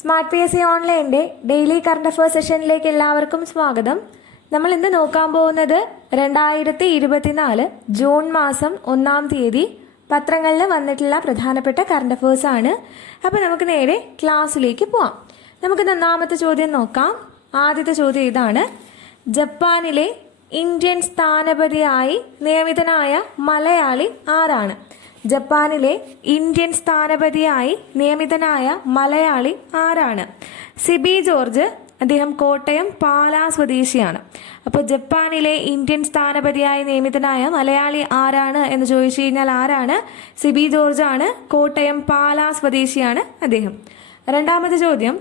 Smart P S C ഓൺലൈന്റെ daily current affairs സെഷനിലേക്ക് എല്ലാവർക്കും സ്വാഗതം. നമ്മൾ ഇന്ന് നോക്കാൻ പോകുന്നത് രണ്ടായിരത്തി ഇരുപത്തിനാല് ജൂൺ മാസം ഒന്നാം തീയതി പത്രങ്ങളിൽ വന്നിട്ടുള്ള പ്രധാനപ്പെട്ട കറണ്ട് അഫയേഴ്സ് ആണ്. അപ്പോൾ നമുക്ക് നേരെ ക്ലാസ്സിലേക്ക് പോവാം. നമുക്ക് ഒന്നാമത്തെ ചോദ്യം നോക്കാം. ആദ്യത്തെ ചോദ്യം ഇതാണ്. ജപ്പാനിലെ ഇന്ത്യൻ സ്ഥാനപതിയായി നിയമിതനായ മലയാളി ആരാണ്? ജപ്പാനിലെ ഇന്ത്യൻ സ്ഥാനപതിയായി നിയമിതനായ മലയാളി ആരാണ്? സിബി ജോർജ് അദ്ദേഹം കോട്ടയം പാലാ സ്വദേശിയാണ്. അപ്പോൾ ജപ്പാനിലെ ഇന്ത്യൻ സ്ഥാനപതിയായി നിയമിതനായ മലയാളി ആരാണ് എന്ന് ചോദിച്ചു കഴിഞ്ഞാൽ ആരാണ്? സിബി ജോർജ് ആണ് കോട്ടയം പാലാ സ്വദേശിയാണ് അദ്ദേഹം. രണ്ടാമത്തെ ചോദ്യം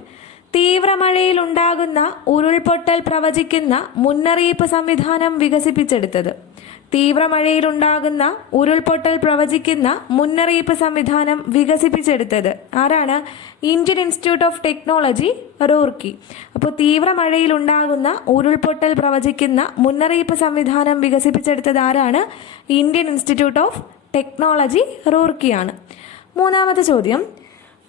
തീവ്രമഴയിൽ ഉണ്ടാകുന്ന ഉരുൾപൊട്ടൽ പ്രവചിക്കുന്ന മുന്നറിയിപ്പ് സംവിധാനം വികസിപ്പിച്ചെടുത്തത്. തീവ്രമഴയിലുണ്ടാകുന്ന ഉരുൾപൊട്ടൽ പ്രവചിക്കുന്ന മുന്നറിയിപ്പ് സംവിധാനം വികസിപ്പിച്ചെടുത്തത് ആരാണ്? Indian institute of technology Roorkee. അപ്പോൾ തീവ്രമഴയിലുണ്ടാകുന്ന ഉരുൾപൊട്ടൽ പ്രവചിക്കുന്ന മുന്നറിയിപ്പ് സംവിധാനം വികസിപ്പിച്ചെടുത്തത് ആരാണ്? ഇന്ത്യൻ ഇൻസ്റ്റിറ്റ്യൂട്ട് ഓഫ് ടെക്നോളജി റൂർക്കിയാണ്. മൂന്നാമത്തെ ചോദ്യം.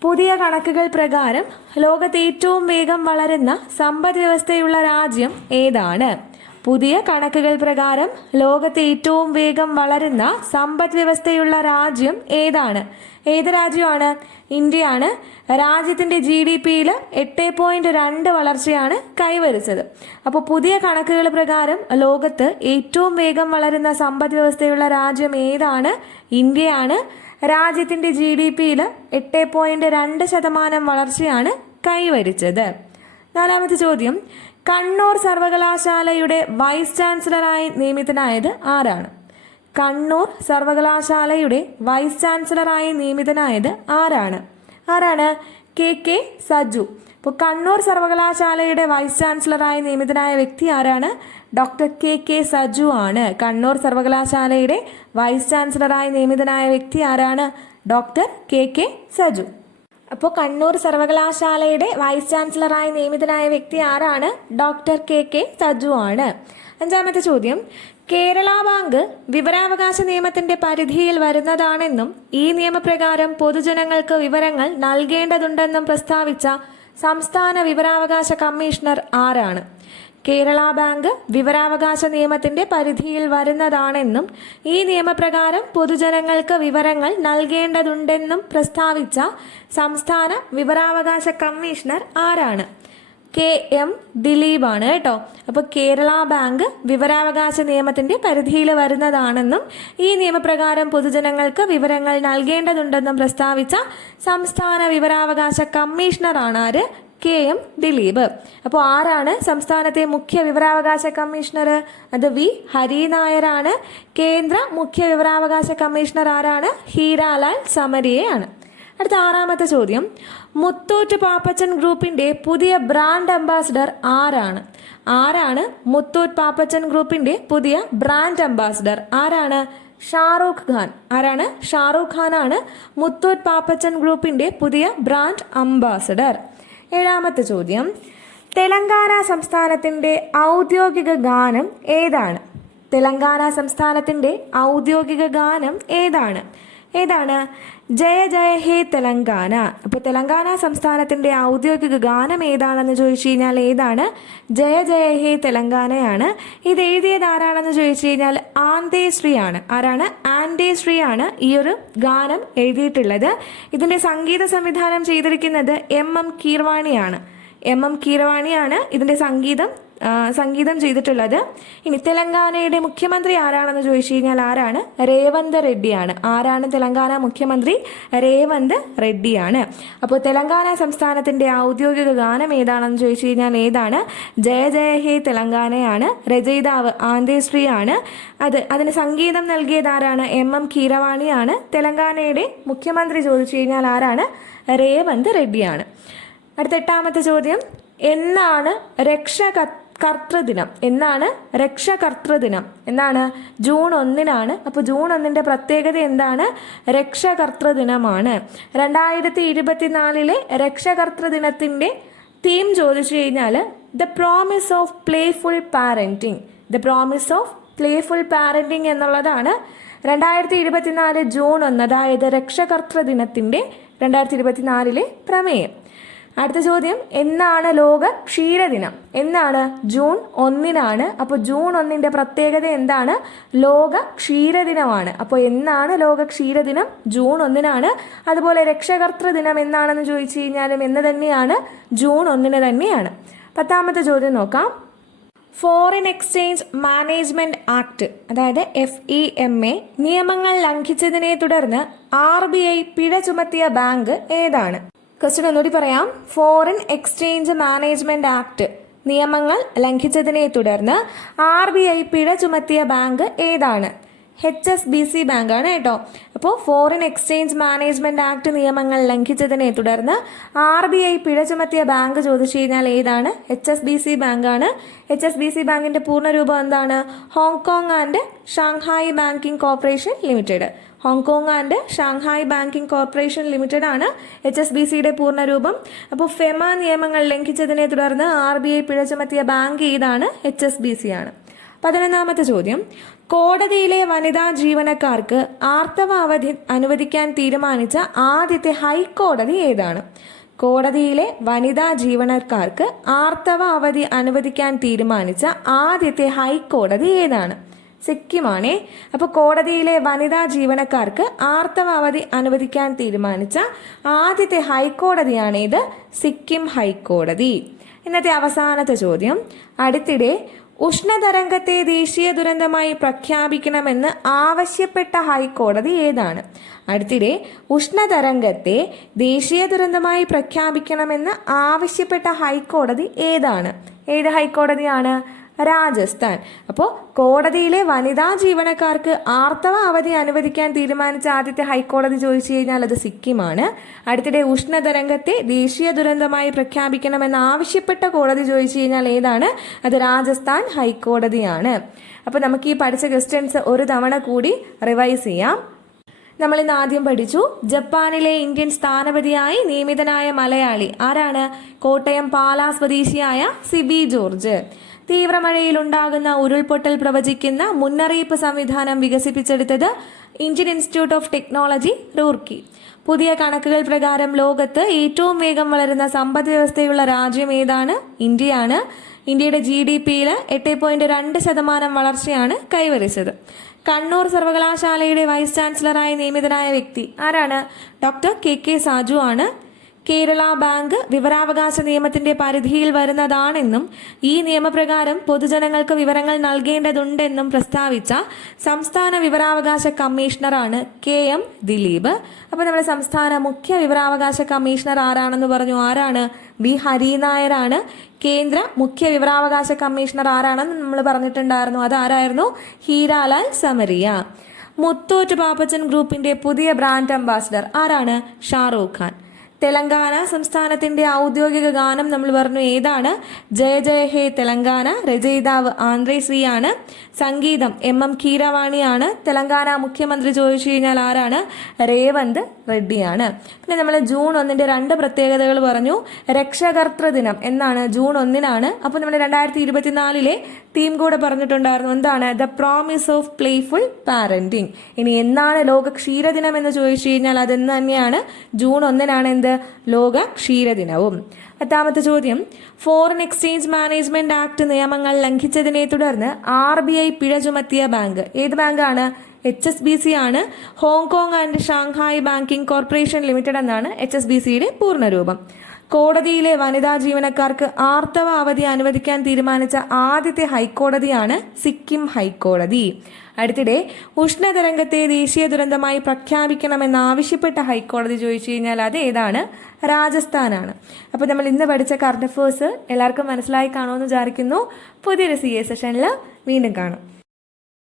പുതിയ കണക്കുകൾ പ്രകാരം ലോകത്ത് ഏറ്റവും വേഗം വളരുന്ന സമ്പദ് വ്യവസ്ഥയുള്ള രാജ്യം ഏതാണ്? പുതിയ കണക്കുകൾ പ്രകാരം ലോകത്തെ ഏറ്റവും വേഗം വളരുന്ന സമ്പദ് വ്യവസ്ഥയുള്ള രാജ്യം ഏതാണ്? ഏത് രാജ്യമാണ്? ഇന്ത്യയാണ്. രാജ്യത്തിന്റെ ജി ഡി പിയിൽ എട്ട് പോയിന്റ് രണ്ട് വളർച്ചയാണ് കൈവരിച്ചത്. അപ്പോൾ പുതിയ കണക്കുകൾ പ്രകാരം ലോകത്ത് ഏറ്റവും വേഗം വളരുന്ന സമ്പദ് വ്യവസ്ഥയുള്ള രാജ്യം ഏതാണ്? ഇന്ത്യയാണ്. രാജ്യത്തിന്റെ ജി ഡി പിയിൽ എട്ട് പോയിന്റ് രണ്ട് ശതമാനം വളർച്ചയാണ് കൈവരിച്ചത്. നാലാമത്തെ ചോദ്യം. കണ്ണൂർ സർവകലാശാലയുടെ വൈസ് ചാൻസലറായി നിയമിതനായത് ആരാണ്? കണ്ണൂർ സർവകലാശാലയുടെ വൈസ് ചാൻസലറായി നിയമിതനായത് ആരാണ്? ആരാണ്? K K Saju. ഇപ്പോൾ കണ്ണൂർ സർവകലാശാലയുടെ വൈസ് ചാൻസലറായി നിയമിതനായ വ്യക്തി ആരാണ്? ഡോക്ടർ കെ കെ സജു ആണ്. കണ്ണൂർ സർവകലാശാലയുടെ വൈസ് ചാൻസലറായി നിയമിതനായ വ്യക്തി ആരാണ്? Doctor K K Saju. അപ്പോൾ കണ്ണൂർ സർവകലാശാലയുടെ വൈസ് ചാൻസലറായി നിയമിതനായ വ്യക്തി ആരാണ്? ഡോക്ടർ കെ കെ സജു ആണ്. അഞ്ചാമത്തെ ചോദ്യം. കേരള ബാങ്ക് വിവരാവകാശ നിയമത്തിന്റെ പരിധിയിൽ വരുന്നതാണെന്നും ഈ നിയമപ്രകാരം പൊതുജനങ്ങൾക്ക് വിവരങ്ങൾ നൽകേണ്ടതുണ്ടെന്നും പ്രസ്താവിച്ച സംസ്ഥാന വിവരാവകാശ കമ്മീഷണർ ആരാണ്? കേരള ബാങ്ക് വിവരാവകാശ നിയമത്തിന്റെ പരിധിയിൽ വരുന്നതാണെന്നും ഈ നിയമപ്രകാരം പൊതുജനങ്ങൾക്ക് വിവരങ്ങൾ നൽകേണ്ടതുണ്ടെന്നും പ്രസ്താവിച്ച സംസ്ഥാന വിവരാവകാശ കമ്മീഷണർ ആരാണ്? കെ എം ദിലീപാണ് കേട്ടോ. അപ്പോൾ കേരള ബാങ്ക് വിവരാവകാശ നിയമത്തിന്റെ പരിധിയിൽ വരുന്നതാണെന്നും ഈ നിയമപ്രകാരം പൊതുജനങ്ങൾക്ക് വിവരങ്ങൾ നൽകേണ്ടതുണ്ടെന്നും പ്രസ്താവിച്ച സംസ്ഥാന വിവരാവകാശ കമ്മീഷണറാണ് ആര്? K M Dileep. അപ്പോൾ ആരാണ് സംസ്ഥാനത്തെ മുഖ്യ വിവരാവകാശ കമ്മീഷണർ അത് വി ഹരിനായരാണ്. കേന്ദ്ര മുഖ്യ വിവരാവകാശ കമ്മീഷണർ ആരാണ്? ഹീരാലാൽ സമരിയെയാണ്. അടുത്ത ആറാമത്തെ ചോദ്യം. മുത്തൂറ്റ് പാപ്പച്ചൻ ഗ്രൂപ്പിന്റെ പുതിയ ബ്രാൻഡ് അംബാസിഡർ ആരാണ്? ആരാണ് മുത്തൂറ്റ് പാപ്പച്ചൻ ഗ്രൂപ്പിന്റെ പുതിയ ബ്രാൻഡ് അംബാസിഡർ? ആരാണ്? ഷാറൂഖ് ഖാൻ. ആരാണ്? ഷാറൂഖ് ഖാൻ ആണ് മുത്തൂറ്റ് പാപ്പച്ചൻ ഗ്രൂപ്പിന്റെ പുതിയ ബ്രാൻഡ് അംബാസിഡർ. ഏഴാമത്തെ ചോദ്യം. തെലങ്കാന സംസ്ഥാനത്തിന്റെ ഔദ്യോഗിക ഗാനം ഏതാണ്? തെലങ്കാന സംസ്ഥാനത്തിന്റെ ഔദ്യോഗിക ഗാനം ഏതാണ്? ഏതാണ്? ജയ ജയ ഹേ തെലങ്കാന. അപ്പോൾ തെലങ്കാന സംസ്ഥാനത്തിന്റെ ഔദ്യോഗിക ഗാനം ഏതാണെന്ന് ചോദിച്ചു കഴിഞ്ഞാൽ ഏതാണ്? ജയ ജയ ഹേ തെലങ്കാനയാണ്. ഇത് എഴുതിയത് ആരാണെന്ന് ചോദിച്ചു കഴിഞ്ഞാൽ ആന്തേ ആണ് ആരാണ്? ആൻഡേ ആണ് ഈ ഒരു ഗാനം എഴുതിയിട്ടുള്ളത്. ഇതിന്റെ സംഗീത സംവിധാനം ചെയ്തിരിക്കുന്നത് എം എം കീർവാണിയാണ്. എം എം കീർവാണിയാണ് ഇതിന്റെ സംഗീതം സംഗീതം ചെയ്തിട്ടുള്ളത്. ഇനി തെലങ്കാനയുടെ മുഖ്യമന്ത്രി ആരാണെന്ന് ചോദിച്ചു കഴിഞ്ഞാൽ ആരാണ്? രേവന്ത് റെഡ്ഡിയാണ്. ആരാണ് തെലങ്കാന മുഖ്യമന്ത്രി? രേവന്ത് റെഡ്ഡിയാണ്. അപ്പോൾ തെലങ്കാന സംസ്ഥാനത്തിന്റെ ഔദ്യോഗിക ഗാനം ഏതാണെന്ന് ചോദിച്ചു കഴിഞ്ഞാൽ ഏതാണ്? ജയ ജയ ഹേ തെലങ്കാനയാണ്. രചയിതാവ് ആന്തേശ്രീ ആണ് അത് അതിന് സംഗീതം നൽകിയത് ആരാണ്? M M കീരവാണിയാണ്. തെലങ്കാനയുടെ മുഖ്യമന്ത്രി ചോദിച്ചു കഴിഞ്ഞാൽ ആരാണ്? രേവന്ത് റെഡ്ഡിയാണ്. അടുത്ത എട്ടാമത്തെ ചോദ്യം. എന്നാണ് രക്ഷ കർത്തൃദിനം. എന്നാണ്? രക്ഷകർത്തൃദിനം. എന്നാണ്? ജൂൺ ഒന്നിനാണ്. അപ്പോൾ ജൂൺ ഒന്നിന്റെ പ്രത്യേകത എന്താണ്? രക്ഷകർത്തൃദിനമാണ്. രണ്ടായിരത്തി ഇരുപത്തിനാലിലെ രക്ഷകർത്തൃദിനത്തിന്റെ തീം ചോദിച്ചു കഴിഞ്ഞാൽ the promise of playful parenting the promise of playful parenting എന്നുള്ളതാണ് രണ്ടായിരത്തി ഇരുപത്തിനാല് ജൂൺ ഒന്ന് അതായത് രക്ഷകർത്തൃദിനത്തിന്റെ രണ്ടായിരത്തി ഇരുപത്തിനാലിലെ പ്രമേയം. അടുത്ത ചോദ്യം എന്നാണ് ലോക ക്ഷീരദിനം? എന്നാണ് ജൂൺ ഒന്നിനാണ്. അപ്പോൾ ജൂൺ ഒന്നിന്റെ പ്രത്യേകത എന്താണ്? ലോക ക്ഷീരദിനമാണ്. അപ്പോൾ എന്നാണ് ലോക ക്ഷീരദിനം? ജൂൺ ഒന്നിനാണ്. അതുപോലെ രക്ഷകർത്തൃ ദിനം എന്നാണെന്ന് ചോദിച്ചു കഴിഞ്ഞാലും എന്ന് തന്നെയാണ്? ജൂൺ ഒന്നിന് തന്നെയാണ്. പത്താമത്തെ ചോദ്യം നോക്കാം. ഫോറിൻ എക്സ്ചേഞ്ച് മാനേജ്മെന്റ് ആക്ട് അതായത് എഫ് ഇ എം എ നിയമങ്ങൾ ലംഘിച്ചതിനെ തുടർന്ന് ആർ ബി ഐ പിഴ ചുമത്തിയ ബാങ്ക് ഏതാണ്? ക്വസ്റ്റ്യൻ ഒന്നുകൂടി പറയാം. ഫോറിൻ എക്സ്ചേഞ്ച് മാനേജ്മെന്റ് ആക്ട് നിയമങ്ങൾ ലംഘിച്ചതിനെ തുടർന്ന് ആർ ബി ഐ പിഴ ചുമത്തിയ ബാങ്ക് ഏതാണ്? എച്ച് എസ് ബി സി ബാങ്കാണ് കേട്ടോ. അപ്പോൾ ഫോറിൻ എക്സ്ചേഞ്ച് മാനേജ്മെന്റ് ആക്ട് നിയമങ്ങൾ ലംഘിച്ചതിനെ തുടർന്ന് ആർ ബി ഐ പിഴ ചുമത്തിയ ബാങ്ക് ചോദിച്ചു കഴിഞ്ഞാൽ ഏതാണ്? എച്ച് എസ് ബി സി ബാങ്കാണ്. എച്ച് എസ് ബി സി ബാങ്കിന്റെ പൂർണരൂപം എന്താണ്? Hong Kong and Shanghai banking corporation limited. Hong Kong and Shanghai banking corporation limited ആണ് എച്ച് എസ് ബി സിയുടെ പൂർണരൂപം. അപ്പോൾ ഫെമ നിയമങ്ങൾ ലംഘിച്ചതിനെ തുടർന്ന് ആർ ബി ഐ പിഴ ചുമത്തിയ ബാങ്ക് ഏതാണ്? എച്ച് എസ് ബി സി ആണ്. പതിനൊന്നാമത്തെ ചോദ്യം. കോടതിയിലെ വനിതാ ജീവനക്കാർക്ക് ആർത്തവ അവധി അനുവദിക്കാൻ തീരുമാനിച്ച ആദ്യത്തെ ഹൈക്കോടതി ഏതാണ്? കോടതിയിലെ വനിതാ ജീവനക്കാർക്ക് ആർത്തവ അവധി അനുവദിക്കാൻ തീരുമാനിച്ച ആദ്യത്തെ ഹൈക്കോടതി ഏതാണ്? സിക്കിമാണേ. അപ്പോൾ കോടതിയിലെ വനിതാ ജീവനക്കാർക്ക് ആർത്തവ അവധി അനുവദിക്കാൻ തീരുമാനിച്ച ആദ്യത്തെ ഹൈക്കോടതിയാണ് ഇത് സിക്കിം ഹൈക്കോടതി. ഇന്നത്തെ അവസാനത്തെ ചോദ്യം. അടുത്തിടെ ഉഷ്ണതരംഗത്തെ ദേശീയ ദുരന്തമായി പ്രഖ്യാപിക്കണമെന്ന് ആവശ്യപ്പെട്ട ഹൈക്കോടതി ഏതാണ്? അടുത്തിടെ ഉഷ്ണതരംഗത്തെ ദേശീയ ദുരന്തമായി പ്രഖ്യാപിക്കണമെന്ന് ആവശ്യപ്പെട്ട ഹൈക്കോടതി ഏതാണ്? ഏത് ഹൈക്കോടതിയാണ്? രാജസ്ഥാൻ. അപ്പോൾ കോടതിയിലെ വനിതാ ജീവനക്കാർക്ക് ആർത്തവ അവധി അനുവദിക്കാൻ തീരുമാനിച്ച ആദ്യത്തെ ഹൈക്കോടതി ചോദിച്ചു കഴിഞ്ഞാൽ അത് സിക്കിമാണ്. അടുത്തിടെ ഉഷ്ണതരംഗത്തെ ദേശീയ ദുരന്തമായി പ്രഖ്യാപിക്കണമെന്ന് ആവശ്യപ്പെട്ട കോടതി ചോദിച്ചു കഴിഞ്ഞാൽ ഏതാണ്? അത് രാജസ്ഥാൻ ഹൈക്കോടതിയാണ്. അപ്പോൾ നമുക്ക് ഈ പഠിച്ച ക്വസ്റ്റ്യൻസ് ഒരു തവണ കൂടി റിവൈസ് ചെയ്യാം. നമ്മൾ ഇന്ന് ആദ്യം പഠിച്ചു. ജപ്പാനിലെ ഇന്ത്യൻ സ്ഥാനപതിയായി നിയമിതനായ മലയാളി ആരാണ്? കോട്ടയം പാലാ സ്വദേശിയായ സിബി ജോർജ്. തീവ്രമഴയിലുണ്ടാകുന്ന ഉരുൾപൊട്ടൽ പ്രവചിക്കുന്ന മുന്നറിയിപ്പ് സംവിധാനം വികസിപ്പിച്ചെടുത്തത് Indian institute of technology Roorkee. പുതിയ കണക്കുകൾ പ്രകാരം ലോകത്ത് ഏറ്റവും വേഗം വളരുന്ന സമ്പദ് വ്യവസ്ഥയുള്ള രാജ്യം ഏതാണ്? ഇന്ത്യയാണ്. ഇന്ത്യയുടെ ജി ഡി പിയിൽ എട്ട് പോയിന്റ് രണ്ട് ശതമാനം വളർച്ചയാണ് കൈവരിച്ചത്. കണ്ണൂർ സർവകലാശാലയുടെ വൈസ് ചാൻസലറായി നിയമിതനായ വ്യക്തി ആരാണ്? ഡോക്ടർ കെ കെ സാജു ആണ്. കേരള ബാങ്ക് വിവരാവകാശ നിയമത്തിന്റെ പരിധിയിൽ വരുന്നതാണെന്നും ഈ നിയമപ്രകാരം പൊതുജനങ്ങൾക്ക് വിവരങ്ങൾ നൽകേണ്ടതുണ്ടെന്നും പ്രസ്താവിച്ച സംസ്ഥാന വിവരാവകാശ കമ്മീഷണറാണ് കെ എം ദിലീപ്. അപ്പോൾ നമ്മുടെ സംസ്ഥാന മുഖ്യ വിവരാവകാശ കമ്മീഷണർ ആരാണെന്ന് പറഞ്ഞു? ആരാണ്? വി ഹരിനായരാണ്. കേന്ദ്ര മുഖ്യ വിവരാവകാശ കമ്മീഷണർ ആരാണെന്ന് നമ്മൾ പറഞ്ഞിട്ടുണ്ടായിരുന്നു. അതാരായിരുന്നു ഹീരാലാൽ സമരിയ. മുത്തൂറ്റ് പാപ്പച്ചൻ ഗ്രൂപ്പിന്റെ പുതിയ ബ്രാൻഡ് അംബാസിഡർ ആരാണ്? ഷാറൂഖ് ഖാൻ. തെലങ്കാന സംസ്ഥാനത്തിന്റെ ഔദ്യോഗിക ഗാനം നമ്മൾ പറഞ്ഞു ഏതാണ്? ജയ ജയ ഹേ തെലങ്കാന രചയിതാവ് ആന്ധ്രേ ആണ് സംഗീതം എം എം കീരവാണിയാണ്. തെലങ്കാന മുഖ്യമന്ത്രി ചോദിച്ചു കഴിഞ്ഞാൽ ആരാണ്? രേവന്ത്. റെഡ്ഡിയാണ് പിന്നെ നമ്മൾ ജൂൺ ഒന്നിന്റെ രണ്ട് പ്രത്യേകതകൾ പറഞ്ഞു. രക്ഷകർത്തൃ ദിനം എന്നാണ് ജൂൺ ഒന്നിനാണ്. അപ്പോൾ നമ്മൾ രണ്ടായിരത്തി ഇരുപത്തിനാലിലെ തീം കൂടെ പറഞ്ഞിട്ടുണ്ടായിരുന്നു. എന്താണ്? The promise of playful parenting ഇനി എന്നാണ് ലോക ക്ഷീരദിനം എന്ന് ചോദിച്ചു കഴിഞ്ഞാൽ അതെന്ന് തന്നെയാണ്. ജൂൺ ഒന്നിനാണ് എന്ത്? ലോക ക്ഷീരദിനവും പത്താമത്തെ ചോദ്യം. ഫോറിൻ എക്സ്ചേഞ്ച് മാനേജ്മെന്റ് ആക്ട് നിയമങ്ങൾ ലംഘിച്ചതിനെ തുടർന്ന് ആർ ബി ഐ പിഴ ചുമത്തിയ ബാങ്ക്. ഏത് ബാങ്കാണ്? എച്ച് എസ് ബി സി ആണ്. Hong Kong and Shanghai banking corporation limited എന്നാണ് എച്ച് എസ് ബി സിയുടെ പൂർണരൂപം. കോടതിയിലെ വനിതാ ജീവനക്കാർക്ക് ആർത്തവ അവധി അനുവദിക്കാൻ തീരുമാനിച്ച ആദ്യത്തെ ഹൈക്കോടതിയാണ് സിക്കിം ഹൈക്കോടതി. അടുത്തിടെ ഉഷ്ണതരംഗത്തെ ദേശീയ ദുരന്തമായി പ്രഖ്യാപിക്കണമെന്നാവശ്യപ്പെട്ട ഹൈക്കോടതി ചോദിച്ചു കഴിഞ്ഞാൽ അത് ഏതാണ്? രാജസ്ഥാനാണ്. അപ്പോൾ നമ്മൾ ഇന്ന് പഠിച്ച കറണ്ട് അഫേഴ്സ് എല്ലാവർക്കും മനസ്സിലായി കാണുമെന്ന് വിചാരിക്കുന്നു. പുതിയൊരു സി എ സെഷനിൽ വീണ്ടും കാണാം.